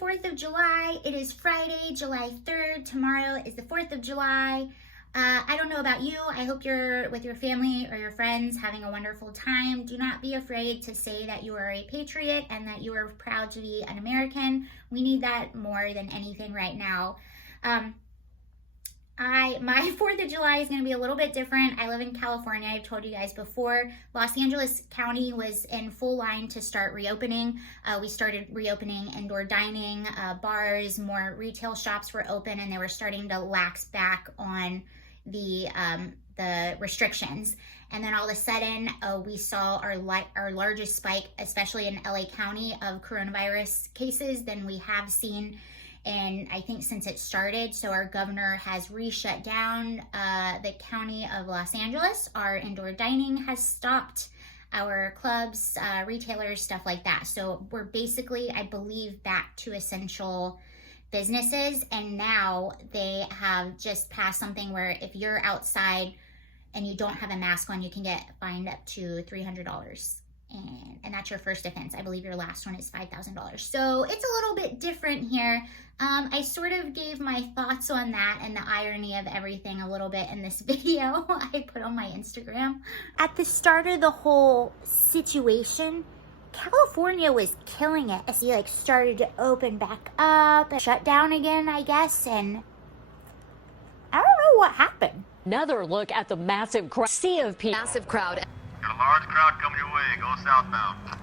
4th of July. It is Friday, July 3rd. Tomorrow is the 4th of July. I don't know about you. I hope you're with your family or your friends having a wonderful time. Do not be afraid to say that you are a patriot and that you are proud to be an American. We need that more than anything right now. My 4th of July is going to be a little bit different. I live in California. I've told you guys before. Los Angeles County was in full line to start reopening. We started reopening indoor dining, bars, more retail shops were open, and they were starting to lax back on the restrictions. And then all of a sudden, we saw our largest spike, especially in LA County, of coronavirus cases than we have seen. And I think since it started, so our governor has re-shut down the county of Los Angeles. Our indoor dining has stopped, our clubs, retailers, stuff like that. So we're basically, I believe, back to essential businesses. And now they have just passed something where if you're outside and you don't have a mask on, you can get fined up to $300. And that's your first offense. I believe your last one is $5,000. So it's a little bit different here. I sort of gave my thoughts on that and the irony of everything a little bit in this video I put on my Instagram. At the start of the whole situation, California was killing it. As he started to open back up and shut down again, I guess, and I don't know what happened. Another look at the massive sea of people. Massive crowd. Got a large crowd coming your way. Go southbound.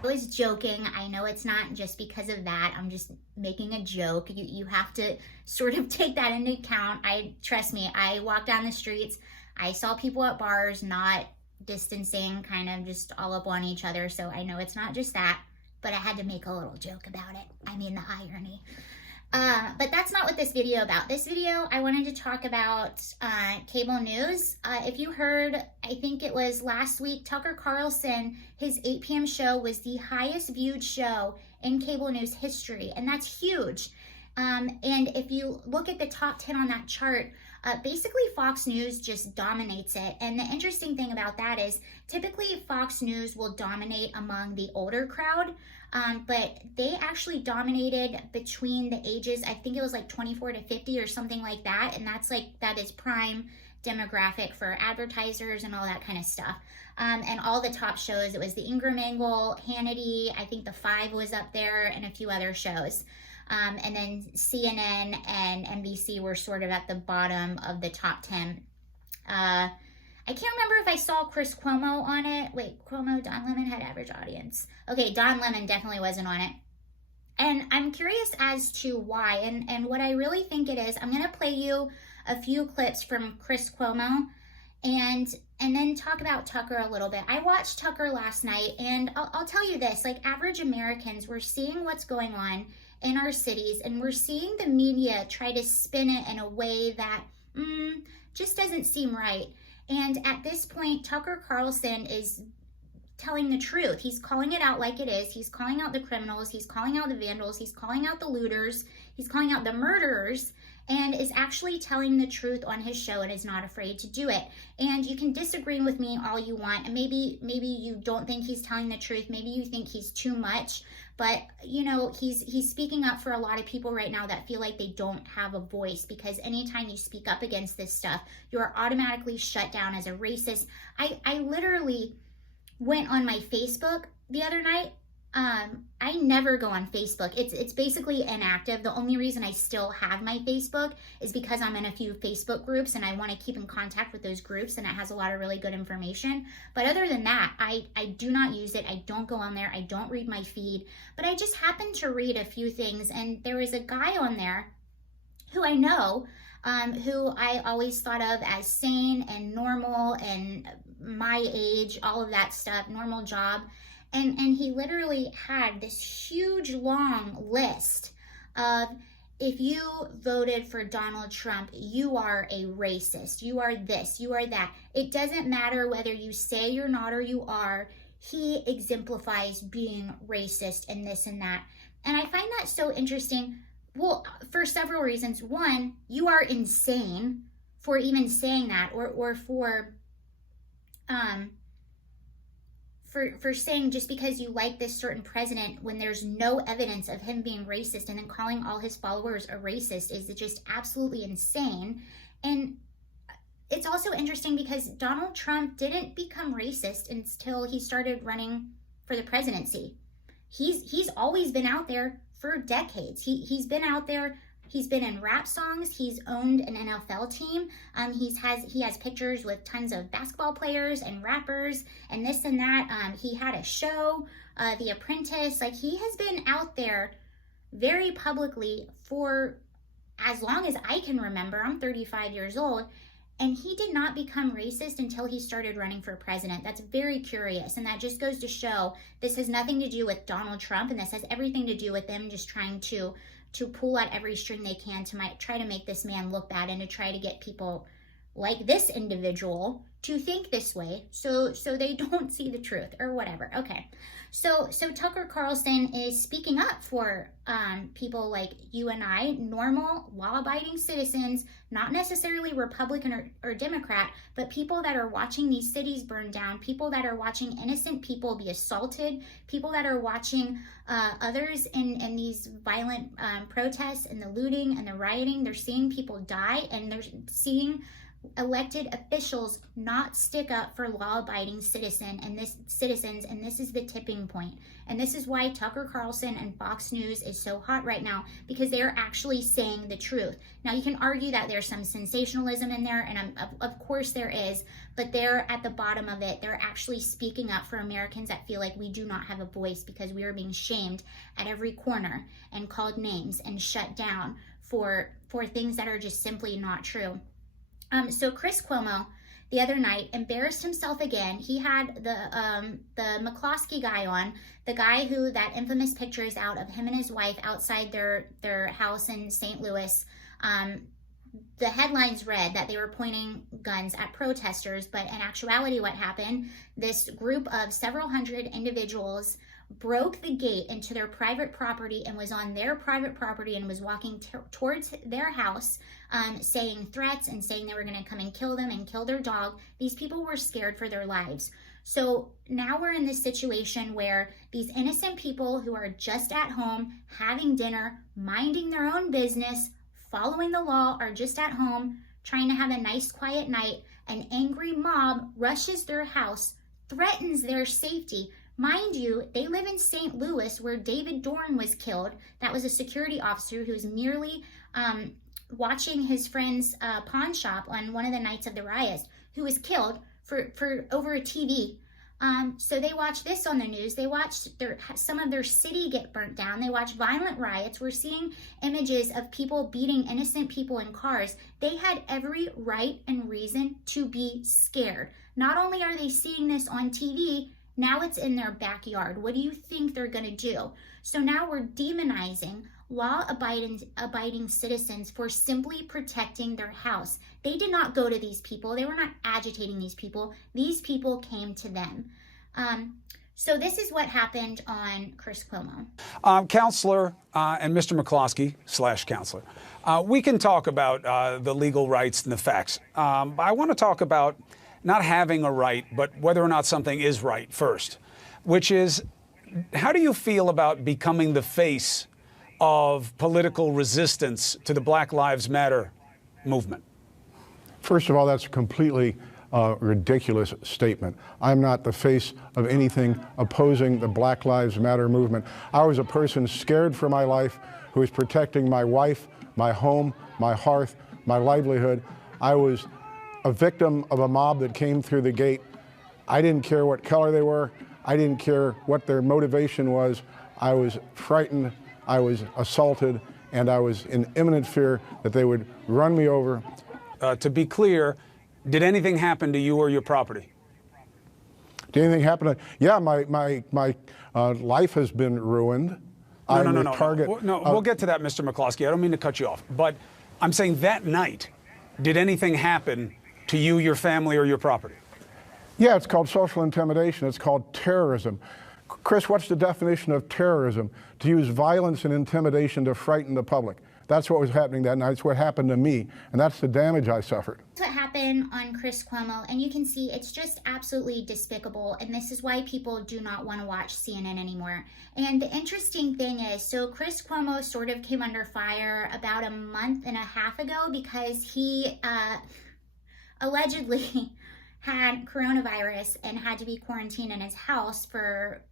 I was joking. I know it's not just because of that. I'm just making a joke. You have to sort of take that into account. Trust me, I walked down the streets. I saw people at bars not distancing, kind of just all up on each other. So I know it's not just that, but I had to make a little joke about it. I mean, the irony. But that's not what this video about. This video, I wanted to talk about cable news. If you heard, I think it was last week, Tucker Carlson, his 8 p.m. show was the highest viewed show in cable news history, and that's huge. And if you look at the top 10 on that chart, basically Fox News just dominates it. And the interesting thing about that is typically Fox News will dominate among the older crowd, but they actually dominated between the ages, I think it was like 24 to 50 or something like that. And that is prime demographic for advertisers and all that kind of stuff. And all the top shows, it was the Ingram Angle, Hannity, I think The Five was up there, and a few other shows. And then CNN and NBC were sort of at the bottom of the top 10. I can't remember if I saw Chris Cuomo on it. Wait, Cuomo, Don Lemon had average audience. Okay, Don Lemon definitely wasn't on it. And I'm curious as to why. And what I really think it is, I'm going to play you a few clips from Chris Cuomo and then talk about Tucker a little bit. I watched Tucker last night, and I'll tell you this, like average Americans, we're seeing what's going on in our cities, and we're seeing the media try to spin it in a way that just doesn't seem right. And at this point, Tucker Carlson is telling the truth. He's calling it out like it is. He's calling out the criminals. He's calling out the vandals. He's calling out the looters. He's calling out the murderers, and is actually telling the truth on his show and is not afraid to do it. And you can disagree with me all you want, and maybe you don't think he's telling the truth. Maybe you think he's too much. But, you know, he's speaking up for a lot of people right now that feel like they don't have a voice, because anytime you speak up against this stuff, you're automatically shut down as a racist. I literally went on my Facebook the other night. I never go on Facebook. It's basically inactive. The only reason I still have my Facebook is because I'm in a few Facebook groups and I want to keep in contact with those groups, and it has a lot of really good information. But other than that, I do not use it. I don't go on there. I don't read my feed. But I just happened to read a few things, and there was a guy on there who I know, who I always thought of as sane and normal and my age, all of that stuff, normal job. And he literally had this huge long list of, if you voted for Donald Trump, you are a racist. You are this, you are that. It doesn't matter whether you say you're not or you are. He exemplifies being racist and this and that. And I find that so interesting. Well, for several reasons. One, you are insane for even saying that, or for for saying just because you like this certain president when there's no evidence of him being racist, and then calling all his followers a racist is just absolutely insane. And it's also interesting because Donald Trump didn't become racist until he started running for the presidency. He's always been out there for decades. He's been out there. He's been in rap songs. He's owned an NFL team. He has pictures with tons of basketball players and rappers and this and that. He had a show, The Apprentice. Like, he has been out there very publicly for as long as I can remember. I'm 35 years old. And he did not become racist until he started running for president. That's very curious. And that just goes to show this has nothing to do with Donald Trump. And this has everything to do with them just trying to pull out every string they can to try to make this man look bad and to try to get people like this individual to think this way so they don't see the truth or whatever. Okay. So Tucker Carlson is speaking up for people like you and I, normal, law-abiding citizens, not necessarily Republican or Democrat, but people that are watching these cities burn down, people that are watching innocent people be assaulted, people that are watching others in these violent protests and the looting and the rioting. They're seeing people die, and they're seeing elected officials not stick up for law-abiding citizens, and this is the tipping point. And this is why Tucker Carlson and Fox News is so hot right now, because they are actually saying the truth. Now, you can argue that there's some sensationalism in there, and of course there is, but they're at the bottom of it. They're actually speaking up for Americans that feel like we do not have a voice because we are being shamed at every corner and called names and shut down for things that are just simply not true. So Chris Cuomo the other night embarrassed himself again. He had the McCloskey guy on, the guy who that infamous picture is out of him and his wife outside their house in St. Louis. The headlines read that they were pointing guns at protesters, but in actuality what happened, this group of several hundred individuals broke the gate into their private property and was on their private property and was walking towards their house, saying threats and saying they were going to come and kill them and kill their dog. These people were scared for their lives. So now we're in this situation where these innocent people who are just at home, having dinner, minding their own business, following the law, are just at home, trying to have a nice quiet night. An angry mob rushes their house, threatens their safety. Mind you, they live in St. Louis, where David Dorn was killed. That was a security officer who was merely watching his friend's pawn shop on one of the nights of the riots, who was killed for over a TV. So they watched this on the news. They watched some of their city get burnt down. They watched violent riots. We're seeing images of people beating innocent people in cars. They had every right and reason to be scared. Not only are they seeing this on TV, now it's in their backyard. What do you think they're going to do? So now we're demonizing law-abiding citizens for simply protecting their house. They did not go to these people. They were not agitating these people. These people came to them. So this is what happened on Chris Cuomo. Counselor and Mr. McCloskey / counselor, we can talk about the legal rights and the facts. I want to talk about not having a right, but whether or not something is right first, which is, how do you feel about becoming the face of political resistance to the Black Lives Matter movement? First of all, that's a completely ridiculous statement. I'm not the face of anything opposing the Black Lives Matter movement. I was a person scared for my life who was protecting my wife, my home, my hearth, my livelihood. I was a victim of a mob that came through the gate. I didn't care what color they were. I didn't care what their motivation was. I was frightened, I was assaulted, and I was in imminent fear that they would run me over. To be clear, did anything happen to you or your property? Did anything happen? Yeah, my life has been ruined. No, we'll get to that, Mr. McCloskey. I don't mean to cut you off, but I'm saying that night, did anything happen to you, your family, or your property? Yeah, it's called social intimidation. It's called terrorism. Chris, what's the definition of terrorism? To use violence and intimidation to frighten the public. That's what was happening that night. It's what happened to me, and that's the damage I suffered. That's what happened on Chris Cuomo, and you can see it's just absolutely despicable, and this is why people do not want to watch CNN anymore. And the interesting thing is, so Chris Cuomo sort of came under fire about a month and a half ago because he allegedly had coronavirus and had to be quarantined in his house for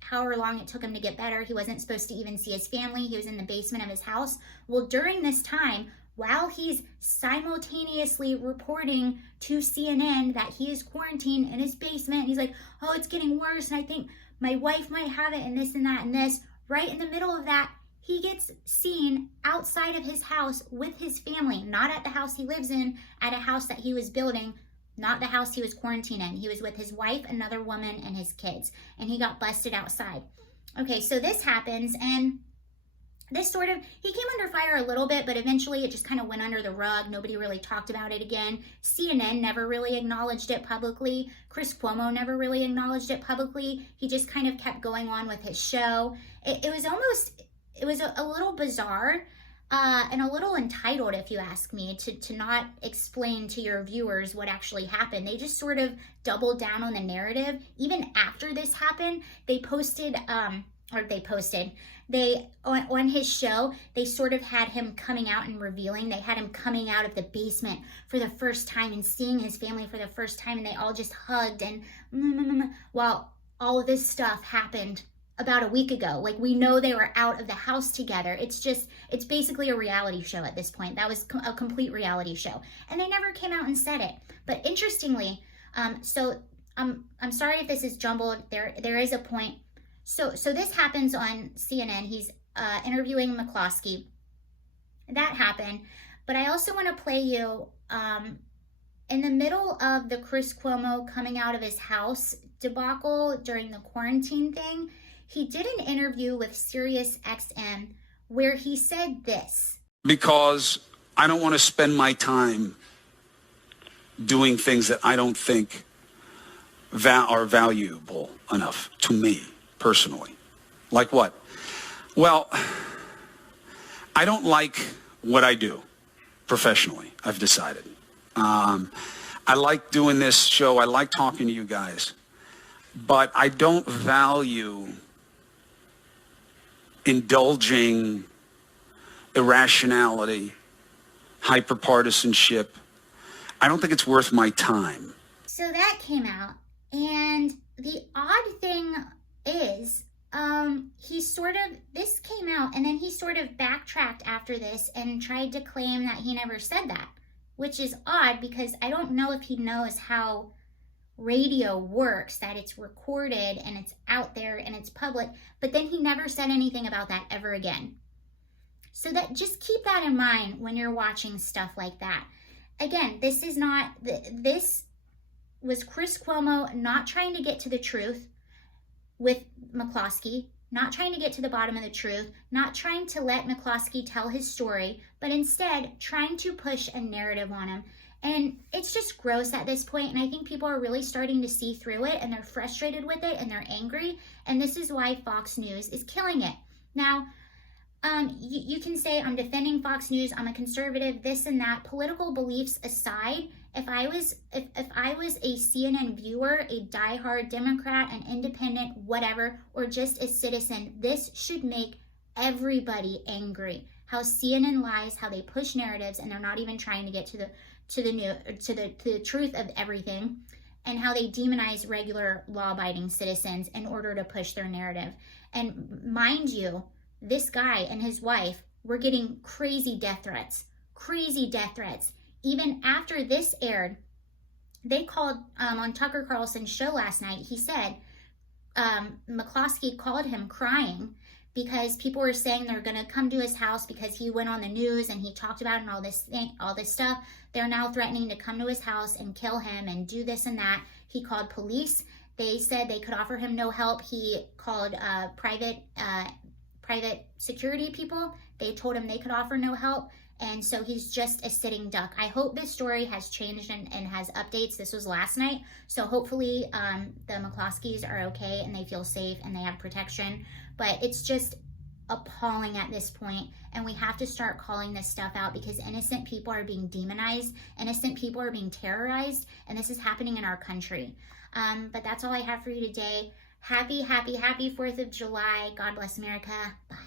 however long it took him to get better. He wasn't supposed to even see his family. He was in the basement of his house. Well, during this time, while he's simultaneously reporting to CNN that he is quarantined in his basement, he's like, oh, it's getting worse, and I think my wife might have it, and this and that and this. Right in the middle of that, he gets seen outside of his house with his family, not at the house he lives in, at a house that he was building, not the house he was quarantined in. He was with his wife, another woman, and his kids, and he got busted outside. Okay, so this happens, and this sort of, he came under fire a little bit, but eventually it just kind of went under the rug. Nobody really talked about it again. CNN never really acknowledged it publicly. Chris Cuomo never really acknowledged it publicly. He just kind of kept going on with his show. It was a little bizarre. And a little entitled, if you ask me, to not explain to your viewers what actually happened. They just sort of doubled down on the narrative. Even after this happened, on his show, they sort of had him coming out and revealing. They had him coming out of the basement for the first time and seeing his family for the first time, and they all just hugged and while all of this stuff happened about a week ago. Like, we know they were out of the house together. It's basically a reality show at this point. That was a complete reality show. And they never came out and said it. But interestingly, so I'm sorry if this is jumbled. There is a point. So this happens on CNN. He's interviewing McCloskey. That happened. But I also want to play you in the middle of the Chris Cuomo coming out of his house debacle during the quarantine thing. He did an interview with Sirius XM where he said this. Because I don't want to spend my time doing things that I don't think are valuable enough to me personally. Like what? Well, I don't like what I do professionally, I've decided. I like doing this show. I like talking to you guys. But I don't value indulging irrationality, hyperpartisanship. I don't think it's worth my time. So that came out, and the odd thing is, this came out, and then he sort of backtracked after this and tried to claim that he never said that, which is odd because I don't know if he knows how radio works, that it's recorded and it's out there and it's public, but then he never said anything about that ever again. So that, just keep that in mind when you're watching stuff like that. Again, this was Chris Cuomo not trying to get to the truth with McCloskey, not trying to get to the bottom of the truth, not trying to let McCloskey tell his story, but instead trying to push a narrative on him. And it's just gross at this point, and I think people are really starting to see through it, and they're frustrated with it, and they're angry, and this is why Fox News is killing it. Now, you can say, I'm defending Fox News, I'm a conservative, this and that. Political beliefs aside, if I was a CNN viewer, a diehard Democrat, an independent, whatever, or just a citizen, this should make everybody angry. How CNN lies, how they push narratives, and they're not even trying to get to the truth of everything, and how they demonize regular law-abiding citizens in order to push their narrative. And mind you, this guy and his wife were getting crazy death threats. Even after this aired, they called on Tucker Carlson's show last night. He said McCloskey called him crying because people were saying they're going to come to his house because he went on the news and he talked about it and all this stuff. They're now threatening to come to his house and kill him and do this and that. He called police. They said they could offer him no help. He called private private security people. They told him they could offer no help. And so he's just a sitting duck. I hope this story has changed and has updates. This was last night. So hopefully the McCloskeys are okay and they feel safe and they have protection. But it's just appalling at this point, and we have to start calling this stuff out because innocent people are being demonized, innocent people are being terrorized, and this is happening in our country. But that's all I have for you today. Happy 4th of July. God bless America. Bye.